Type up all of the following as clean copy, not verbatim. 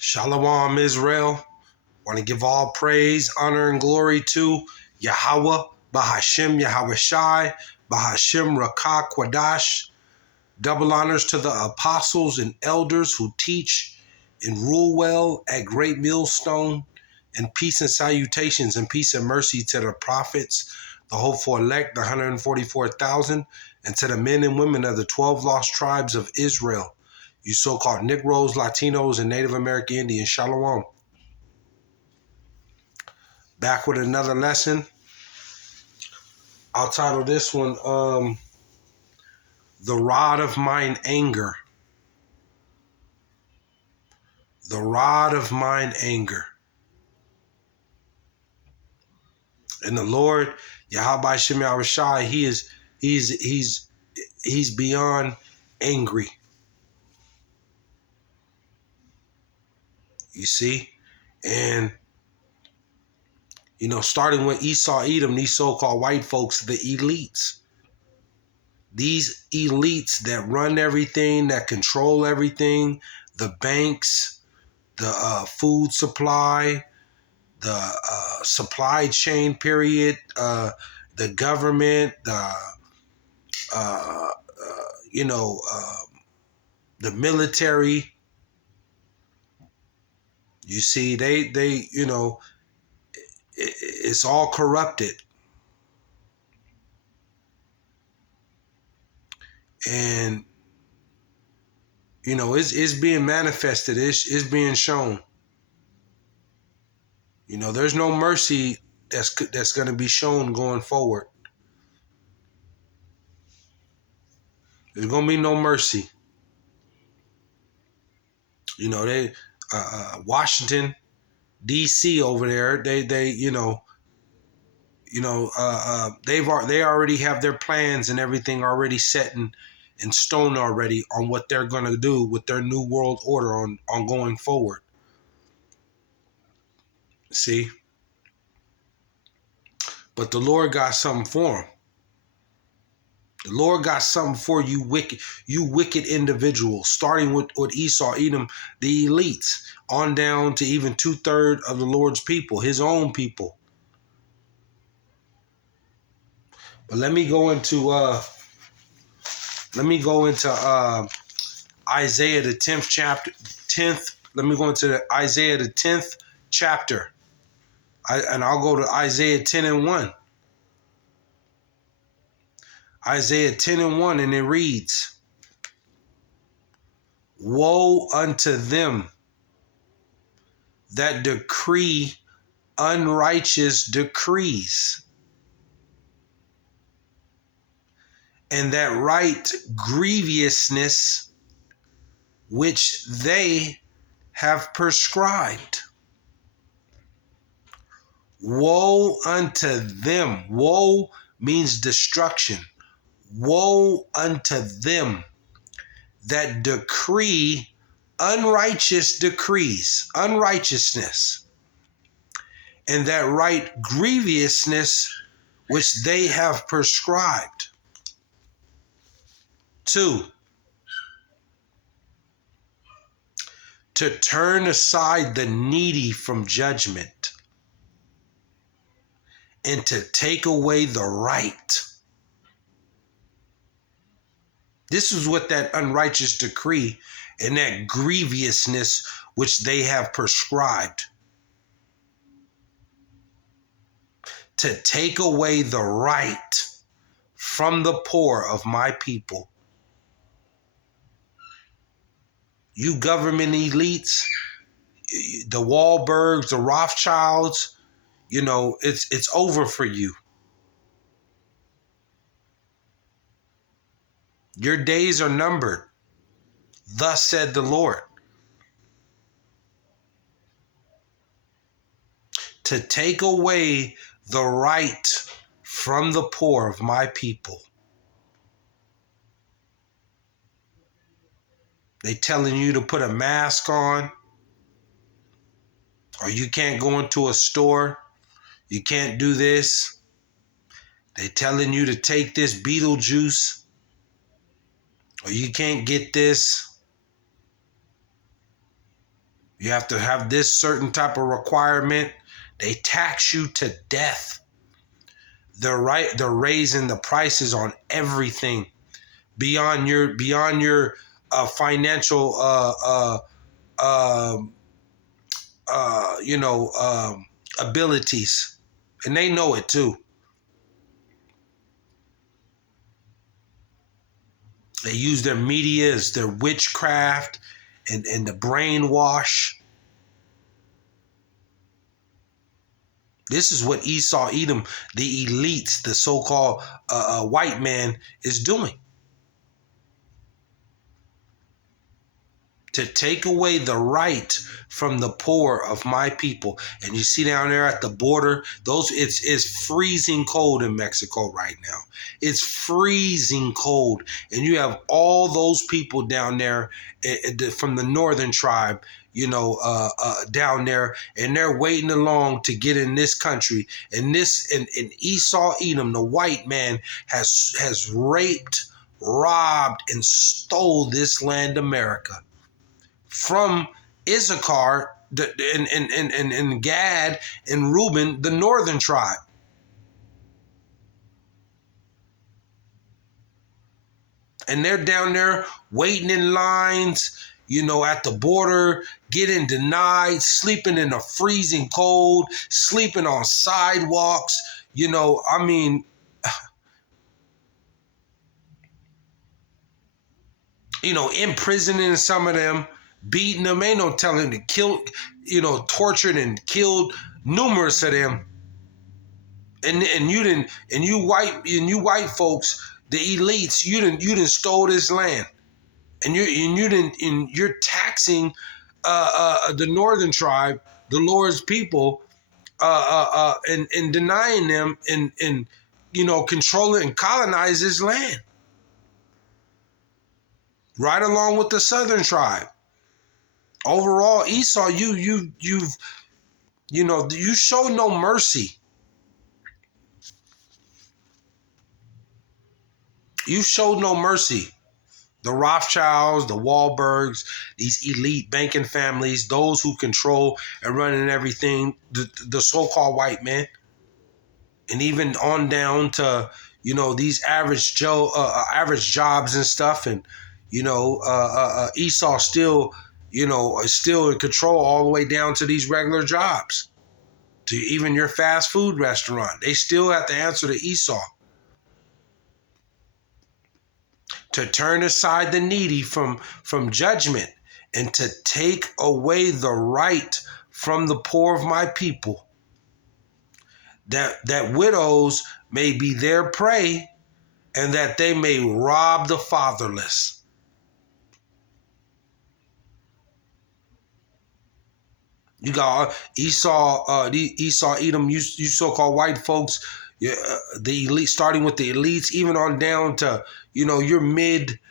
Shalom, Israel. Want to give all praise, honor, and glory to Yahawah, BAHASHAM, YAHAWAHSHI, BAHASHAM, Rakah, Kwadash. Double honors to the apostles and elders who teach and rule well at Great Millstone, and peace and salutations and peace and mercy to the prophets, the hopeful elect, the 144,000, and to the men and women of the 12 lost tribes of Israel. You so-called Negroes, Latinos, and Native American Indians, Shalom. Back with another lesson. I'll title this one, The Rod of Mine Anger. The Rod of Mine Anger. And the Lord, YAHAWAHSHI, he's beyond angry. You see? And starting with Esau, Edom, these so-called white folks, the elites. These elites that run everything, that control everything, the banks, the food supply, the supply chain period, the government, the military. You see, it's all corrupted. And, it's being manifested. It's being shown. There's no mercy that's going to be shown going forward. There's going to be no mercy. Washington, D.C. over there, they already have their plans and everything already set in stone already on what they're going to do with their new world order on going forward. See? But the Lord got something for them. The Lord got something for you wicked individuals, starting with Esau, Edom, the elites, on down to even 2/3 of the Lord's people, his own people. But let me go into Isaiah the 10th chapter. Let me go into Isaiah the 10th chapter. I'll go to Isaiah 10:1. Isaiah 10:1, and it reads, "Woe unto them that decree unrighteous decrees, and that write grievousness which they have prescribed." Woe unto them. Woe means destruction. Woe unto them that decree unrighteous decrees, unrighteousness, and that write grievousness which they have prescribed. 2, to turn aside the needy from judgment, and to take away the right. This is what that unrighteous decree and that grievousness which they have prescribed. To take away the right from the poor of my people. You government elites, the Wahlbergs, the Rothschilds, it's over for you. Your days are numbered. Thus said the Lord. To take away the right from the poor of my people. They telling you to put a mask on, or you can't go into a store. You can't do this. They telling you to take this beetle juice, or you can't get this. You have to have this certain type of requirement. They tax you to death. They're raising the prices on everything beyond your financial uh, abilities, and they know it too. They use their media as their witchcraft and the brainwash. This is what Esau, Edom, the elites, the so-called white man is doing. To take away the right from the poor of my people. And you see down there at the border, it's freezing cold in Mexico right now. It's freezing cold. And you have all those people down there from the northern tribe, down there, and they're waiting along to get in this country. And Esau, Edom, the white man, has raped, robbed, and stole this land, America, from Issachar and Gad and Reuben, the northern tribe. And they're down there waiting in lines, at the border, getting denied, sleeping in the freezing cold, sleeping on sidewalks, imprisoning some of them, beating them. Ain't no telling to kill, tortured and killed numerous of them. And you white folks, the elites, you didn't stole this land, and you're taxing the northern tribe, the Lord's people, and denying them and controlling and colonize this land, right along with the southern tribe. Overall, Esau, you show no mercy. You showed no mercy. The Rothschilds, the Wahlbergs, these elite banking families, those who control and running everything, the so-called white man, and even on down to these average jobs and stuff, and Esau still is still in control all the way down to these regular jobs, to even your fast food restaurant. They still have to answer to Esau. To turn aside the needy from judgment, and to take away the right from the poor of my people, that widows may be their prey, and that they may rob the fatherless. You got Esau, Edom, you so-called white folks, the elite, starting with the elites, even on down to your mid-level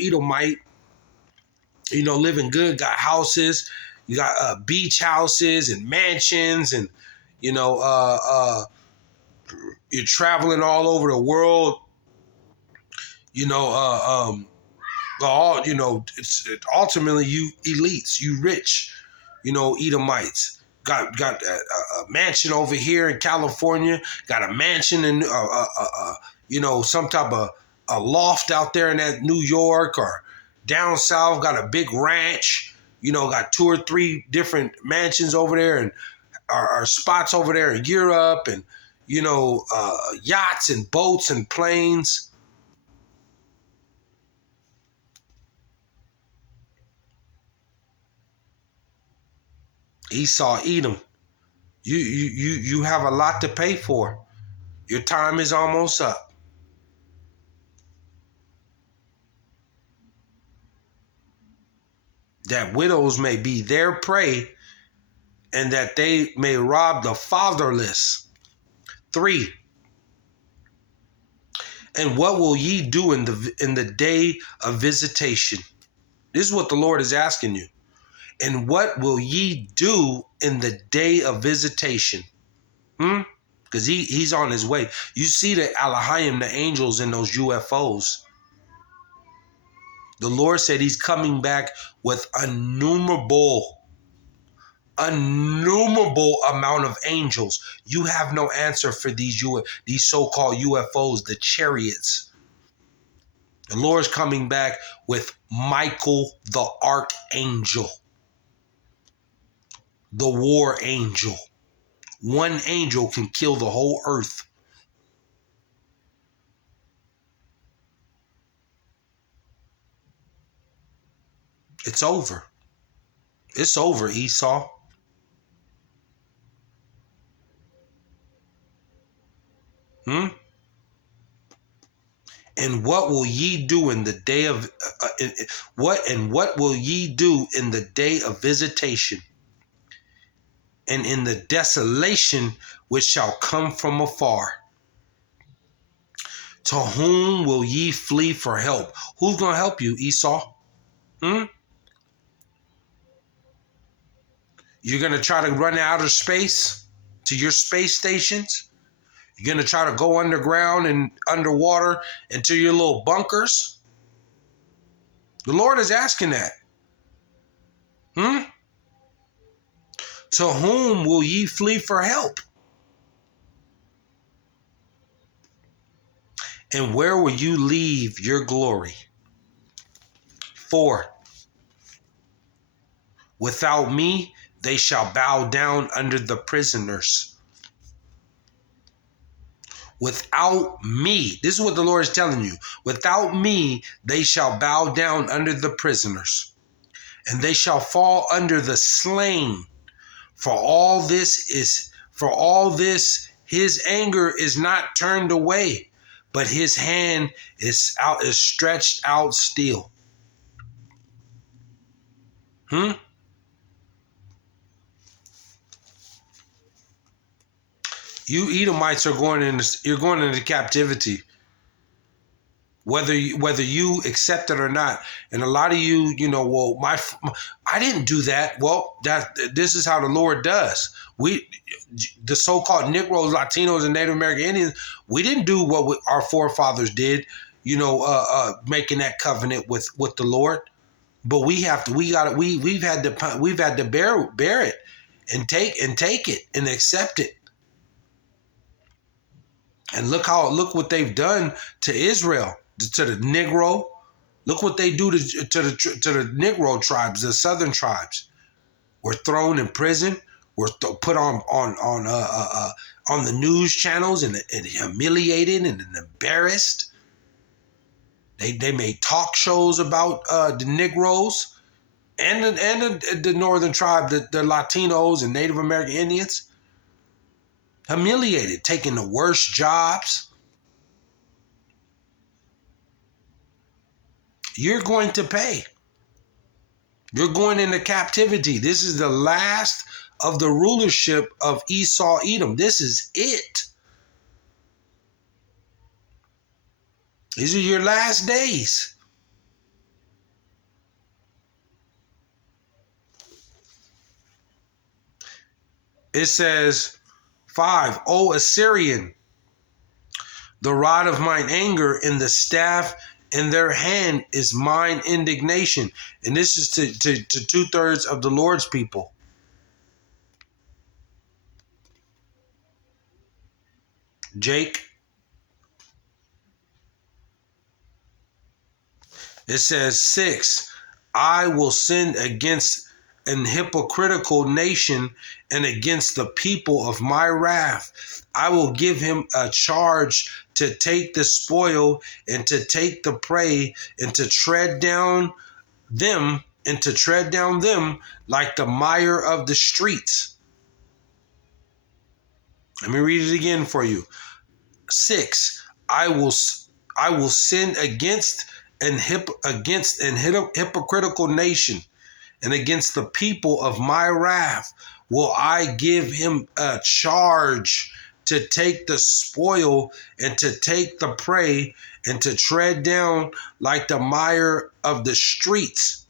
Edomite, living good, got houses, you got beach houses and mansions, and you're traveling all over the world, it's ultimately you elites, you rich, Edomites. Got a mansion over here in California. Got a mansion in some type of a loft out there in that New York, or down south. Got a big ranch. Got 2 or 3 different mansions over there, and our spots over there in Europe, and yachts and boats and planes. Esau, Edom, you have a lot to pay for. Your time is almost up. That widows may be their prey, and that they may rob the fatherless. 3. And what will ye do in the day of visitation? This is what the Lord is asking you. And what will ye do in the day of visitation? Because he's on his way. You see the Alahayim, the angels in those UFOs. The Lord said he's coming back with innumerable amount of angels. You have no answer for these so-called UFOs, the chariots. The Lord's coming back with Michael the archangel, the war angel. One angel can kill the whole earth. It's over. It's over, Esau. And what will ye do in the day of what will ye do in the day of visitation, and in the desolation which shall come from afar? To whom will ye flee for help? Who's gonna help you, Esau? You're gonna try to run out of space to your space stations? You're going to try to go underground and underwater into your little bunkers? The Lord is asking that. To whom will ye flee for help? And where will you leave your glory? 4. Without me, they shall bow down under the prisoners. Without me, this is what the Lord is telling you. Without me, they shall bow down under the prisoners, and they shall fall under the slain. For all this, his anger is not turned away, but his hand is stretched out still. You Edomites are you're going into captivity, whether you accept it or not. And a lot of you, well, I didn't do that. Well, this is how the Lord does. The so-called Negroes, Latinos, and Native American Indians, we didn't do what our forefathers did, making that covenant with the Lord. But we've had to bear it and take it and accept it. And look what they've done to Israel, to the Negro. Look what they do to the Negro tribes, the Southern tribes. Were thrown in prison. Were put on the news channels and humiliated and embarrassed. They made talk shows about the Negroes and the Northern tribe, the Latinos and Native American Indians. Humiliated, taking the worst jobs. You're going to pay. You're going into captivity. This is the last of the rulership of Esau, Edom. This is it. These are your last days. It says, 5, O Assyrian, the rod of mine anger and the staff in their hand is mine indignation. And this is to 2/3 of the Lord's people. Jake. It says 6, I will send against an hypocritical nation and against the people of my wrath. I will give him a charge to take the spoil and to take the prey and to tread down them like the mire of the streets. Let me read it again for you. 6, I will send against an hypocritical nation and against the people of my wrath will I give him a charge to take the spoil and to take the prey and to tread down like the mire of the streets.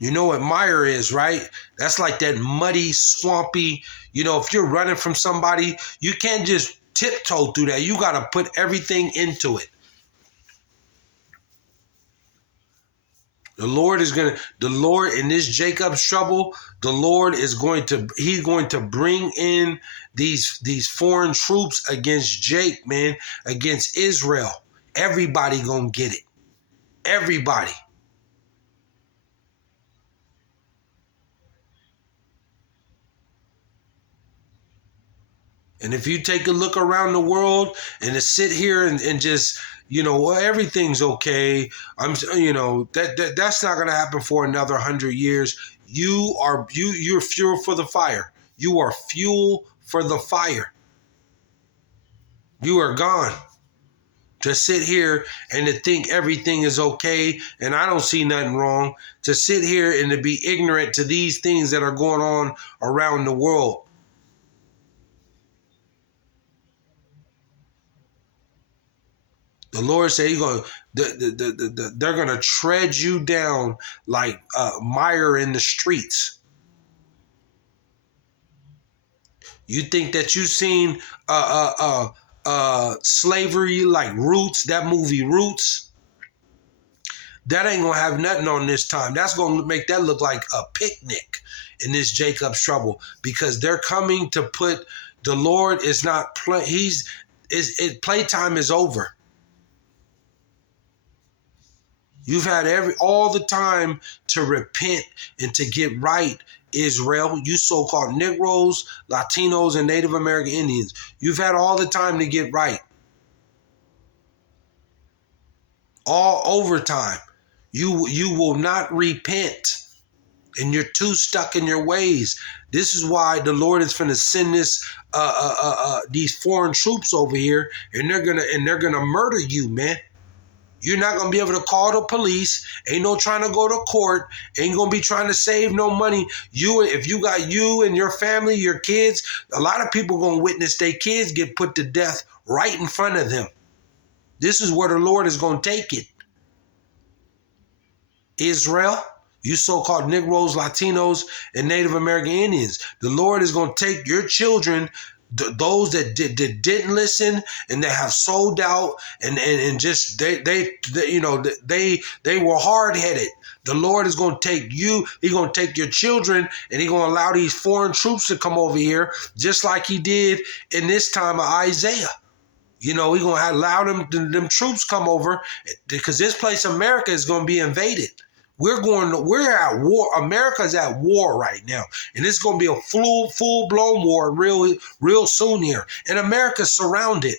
You know what mire is, right? That's like that muddy, swampy, if you're running from somebody, you can't just tiptoe through that. You got to put everything into it. The Lord in this Jacob's trouble, the Lord is he's going to bring in these foreign troops against Jake, man, against Israel. Everybody gonna get it. Everybody. And if you take a look around the world and to sit here and just, well, everything's okay. That's not gonna happen for another 100 years. You're fuel for the fire. You are fuel for the fire. You are gone. To sit here and to think everything is okay and I don't see nothing wrong. To sit here and to be ignorant to these things that are going on around the world. The Lord said they're going to tread you down like mire in the streets. You think that you've seen slavery like Roots, that movie Roots? That ain't going to have nothing on this time. That's going to make that look like a picnic in this Jacob's trouble, because they're coming to put, the Lord is not play. Playtime is over. You've had all the time to repent and to get right, Israel. You so-called Negroes, Latinos, and Native American Indians. You've had all the time to get right. All overtime. You will not repent, and you're too stuck in your ways. This is why the Lord is going to send these foreign troops over here, and they're gonna murder you, man. You're not going to be able to call the police. Ain't no trying to go to court. Ain't going to be trying to save no money. If you got you and your family, your kids, a lot of people going to witness their kids get put to death right in front of them. This is where the Lord is going to take it. Israel, you so-called Negroes, Latinos, and Native American Indians. The Lord is going to take your children, those that didn't listen and that have sold out and just they were hard-headed. The Lord is going to take you. He's going to take your children, and he's going to allow these foreign troops to come over here, just like he did in this time of Isaiah. He's going to allow them troops come over, because this place, America, is going to be invaded. We're at war. America's at war right now. And it's going to be a full-blown war real soon here. And America's surrounded.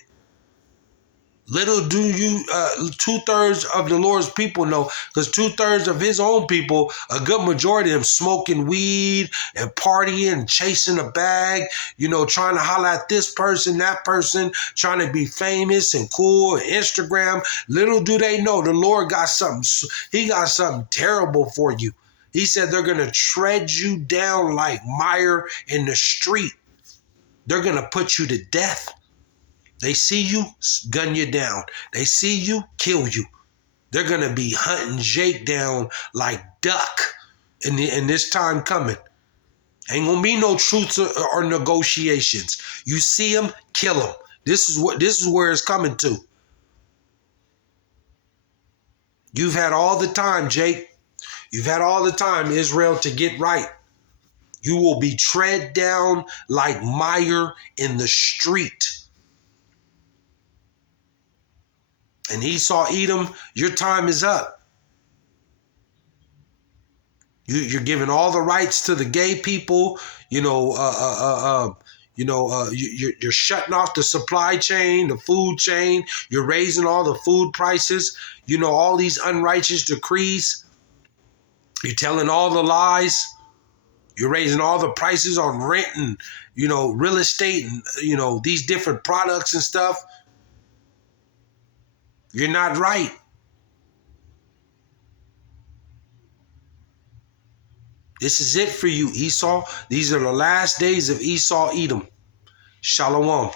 Little do you, 2/3 of the Lord's people know, because 2/3 of his own people, a good majority of them smoking weed and partying and chasing a bag, trying to holler at this person, that person, trying to be famous and cool and Instagram. Little do they know the Lord got something. He got something terrible for you. He said they're going to tread you down like mire in the street. They're going to put you to death. They see you, gun you down. They see you, kill you. They're going to be hunting Jake down like duck in this time coming. Ain't going to be no truths or negotiations. You see him, kill him. This is where it's coming to. You've had all the time, Jake. You've had all the time, Israel, to get right. You will be tread down like mire in the street. And Esau, Edom, your time is up. You're giving all the rights to the gay people. You're shutting off the supply chain, the food chain. You're raising all the food prices. All these unrighteous decrees. You're telling all the lies. You're raising all the prices on rent and, real estate and, these different products and stuff. You're not right. This is it for you, Esau. These are the last days of Esau, Edom. Shalom.